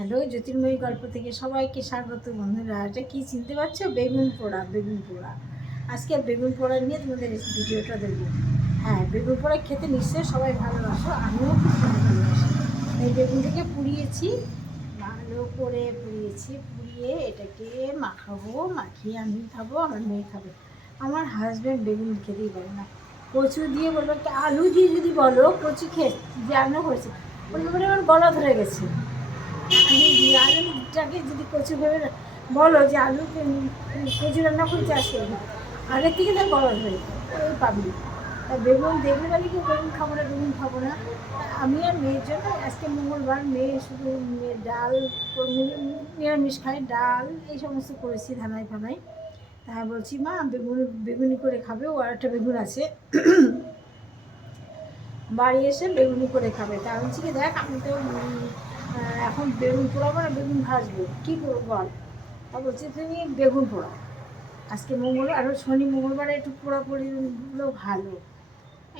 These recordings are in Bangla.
হ্যালো, জ্যোতির্ময়ী গল্প থেকে সবাইকে স্বাগত। বন্ধুরা, এটা কি চিনতে পারছো? বেগুন পোড়া। বেগুন পোড়া আজকে বেগুন পোড়া নিয়ে তোমাদের ভিডিওটা দেবো। হ্যাঁ, বেগুন পোড়া খেতে নিশ্চয়ই সবাই ভালোবাসো, আমিও খুব খেতে ভালোবাসি। এই বেগুনটাকে পুড়িয়েছি, ভালো করে পুড়িয়েছি। পুড়িয়ে এটাকে মাখাবো, মাখিয়ে আমি খাবো, আমার মেয়ে খাবে। আমার হাজব্যান্ড বেগুন খেতেই পারে না। কচু দিয়ে বলবো, একটা আলু দিয়ে যদি বলো কচু খেয়ে যে রান্না করেছে, বলতে পারে আমার গলা ধরে গেছে। আলুটাকে যদি কচু ভেবে বলো যে আলু কচু রান্না করতে আসে, আগের থেকে তার গলা ধরে ওই পাবলিক। তা বেগুন দেখলে পারি কি বেগুন খাবো না, বেগুন খাবো না। আমি আর মেয়ের জন্য আজকে মঙ্গলবার, মেয়ে শুধু ডাল, নিরামিষ খায়, ডাল এই সমস্ত করেছি, ধানাই ফানাই। তাই বলছি মা বেগুনি করে খাবে। ও আর একটা বেগুন আছে, বাড়ি এসে বেগুনি করে খাবে। কারণ হচ্ছে কি, দেখ আমি তো এখন বেগুন পোড়াবো না, বেগুন ভাজবো, কী করবো বল। তা বলছি তুমি বেগুন পোড়া। আজকে মঙ্গলবার, আরও শনি মঙ্গলবারে একটু পোড়াপড়িগুলো ভালো,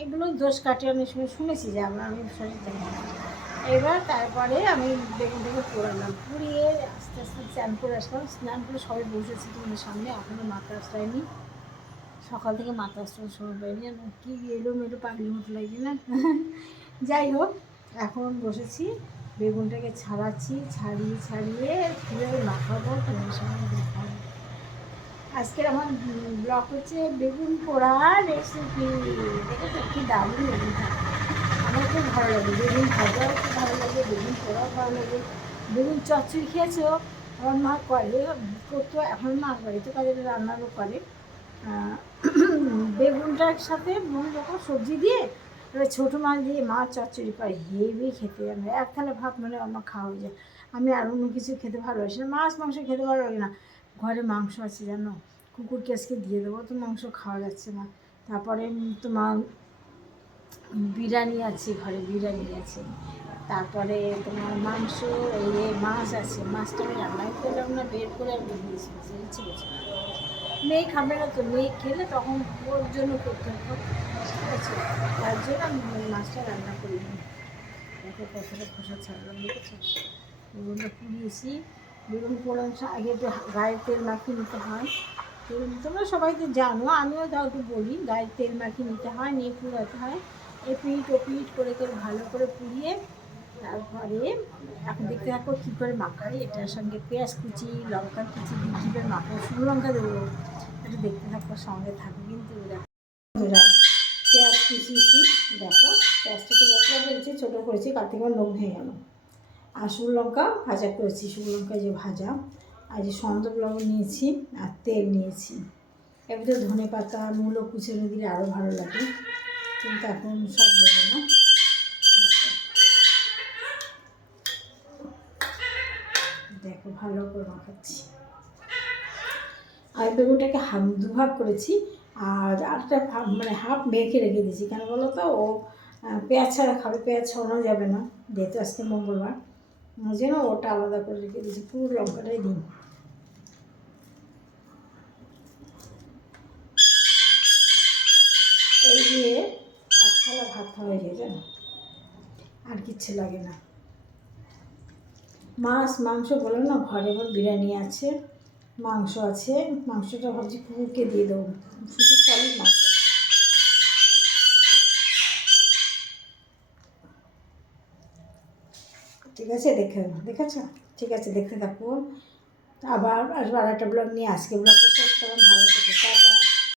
এগুলো দোষ কাটে অনেক সময় শুনেছি যে আমি শরীর জানি না। এবার তারপরে আমি বেগুনটাকে পোড়ালাম, পুড়িয়ে আস্তে আস্তে স্নান করে আসলাম। স্নান করে সবাই বসেছি তোমাদের সামনে, এখনও মাথা আসলাইনি। সকাল থেকে মাথা আসতে সময় পাইনি, কি এলোমেলো পাগলি মতো লাগছে না। যাই হোক, এখন বসেছি, বেগুনটাকে ছাড়াচ্ছি, ছাড়িয়ে কীভাবে মাখাবো তোমার সঙ্গে দেখাবো। আজকের আমার ব্লগ হচ্ছে বেগুন পোড়া রেসিপি। দেখেছো কি দারুণ বেগুনটা, আমার খুব ভালো লাগে। বেগুন ভাজাও খুব ভালো লাগে, বেগুন পোড়াও ভালো লাগে। বেগুন চচ্চড়ি খেয়েছো? আমার মা করে, করতো, এখন মা বাড়িতে কাজে রান্নারও করে। বেগুনটার সাথে বিভিন্ন রকম সবজি দিয়ে, এবার ছোটো মাছ দিয়ে মাছ চচ্চড়ি করে, হেভি খেতে। আমরা এক থালা ভাত মানে আমার খাওয়া হয়ে যায়। আমি আর অন্য কিছু খেতে ভালোবাসি না, মাছ মাংস খেতে ভালো লাগে না। ঘরে মাংস আছে জানো, কুকুরকে আজকে দিয়ে দেবো, তো মাংস খাওয়া যাচ্ছে না। তারপরে তোমার বিরিয়ানি আছে, ঘরে বিরিয়ানি আছে। তারপরে তোমার মাংস, মাছ আছে, মাছটা আমি রান্নাই করলাম না, বের করে আমি দিয়েছি, ইচ্ছে করছে না। মেয়ে খাবে না, তো মেয়ে খেলে তখন ওর জন্য করতে হতো, ঠিক আছে। তার জন্য আমি মাছটা রান্না করিনি। দেখো কতটা খোসা ছাড়লাম, দেখেছো? বেগুনটা পুড়িয়েছি। বেগুন পোড়ার আগে একটু গায়ে তেল মাখিয়ে নিতে হয়। তেল তোমরা সবাই তো জানো, আমিও তাও একটু বলি, গায়ে তেল মাখিয়ে নিতে হয়, নিয়ে পুড়াতে হয়। এপিট ওপিট করে ভালো করে পুড়িয়ে তারপরে এখন দেখতে থাকো কী করে মাখাই। এটার সঙ্গে পেঁয়াজ কুচি, লঙ্কা কুচি দিয়ে কীভাবে মাখাবো, শুকনো লঙ্কা দেবো। একটু দেখতে থাকো, সঙ্গে থাকো কিন্তু। পেঁয়াজ কুচিয়েছি, দেখো পেঁয়াজটাকে যতটা করেছি ছোটো করেছি, কার থেকে লোক হয়ে গেল। আর শুকনো লঙ্কা ভাজা করেছি, শুকনো লঙ্কা যে ভাজা, আর যে সন্দক লবণ নিয়েছি, আর তেল নিয়েছি। এবারে ধনে পাতা, মূলো কুচেনো দিলে আরও ভালো লাগে, কিন্তু এখন সব দেবো না। দেখো ভালো করে মাখাচ্ছি। আর বেগুনটাকে দুভাগ করেছি, আর আরেকটা মানে হাফ মেখে রেখে দিয়েছি। কেন বলো তো, ও পেঁয়াজ ছাড়া খাবে, পেঁয়াজ ছড়ানো যাবে না, যেহেতু আজকে মঙ্গলবার, ওই জন্য ওটা আলাদা করে রেখে দিয়েছি। পুরো লঙ্কাটাই দিই। এই দিয়ে এক থালা ভাত হয়ে যায় জানো, আর কিচ্ছু লাগে না। মাছ মাংস বলো না, ঘরে আমার বিরিয়ানি আছে, মাংস আছে, মাংসটা ভাবছি কুকুরকে দিয়ে দেবো, শুধু সলিড মাংস। ঠিক আছে, দেখেছো? ঠিক আছে, দেখতে থাকো। আবার আসবো আর একটা ব্লগ নিয়ে। আজকে ব্লগটা শেষ করলাম, ভালো থেকে টাটা।